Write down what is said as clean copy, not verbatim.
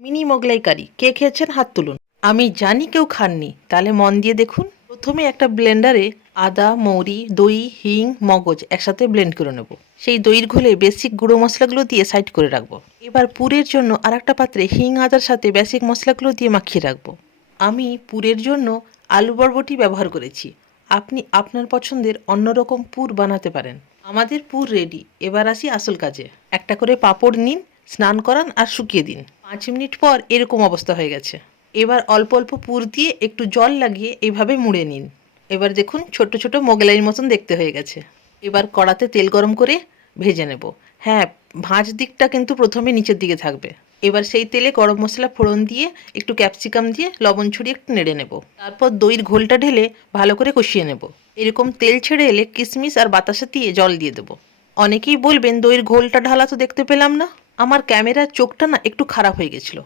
Mini Mughlai কারি কে খেয়েছেন হাত তুলুন। আমি জানি কেউ খাননি, তাহলে মন দিয়ে দেখুন। প্রথমে একটা ব্লেন্ডারে আদা, মৌরি, দই, হিং, মগজ একসাথে ব্লেন্ড করে নেব। সেই দইয়ের ঘোলে বেসিক গুঁড়ো মশলাগুলো দিয়ে সাইড করে রাখবো। এবার পুরের জন্য আর একটা পাত্রে হিং, আদার সাথে বেসিক মশলাগুলো দিয়ে মাখিয়ে রাখবো। আমি পুরের জন্য আলু বরবটি ব্যবহার করেছি। আপনি আপনার পছন্দের অন্যরকম পুর বানাতে পারেন। আমাদের পুর রেডি। এবার আসি আসল কাজে। একটা করে পাঁপড় নিন, স্নান করান আর শুকিয়ে দিন। 5 মিনিট পর এরকম অবস্থা হয়ে গেছে। এবার অল্প অল্প পুর দিয়ে একটু জল লাগিয়ে এইভাবে মুড়ে নিন। এবার দেখুন ছোট ছোট মোগলাইয়ের মতন দেখতে হয়ে গেছে। এবার কড়াতে তেল গরম করে ভেজে নেব। হ্যাঁ, ভাঁজ দিকটা কিন্তু প্রথমে নিচের দিকে থাকবে। এবার সেই তেলে গরম মশলা ফোড়ন দিয়ে একটু ক্যাপসিকাম দিয়ে লবণ ছড়িয়ে একটু নেড়ে নেব। তারপর দইয়ের ঘোলটা ঢেলে ভালো করে কষিয়ে নেব। এরকম তেল ছেড়ে এলে কিশমিশ আর বাতাসা দিয়ে জল দিয়ে দেবো। অনেকেই বলবেন দইয়ের ঘোলটা ঢালা তো দেখতে পেলাম না। আমার ক্যামেরার চোখটা না একটু খারাপ হয়ে গেছিলো।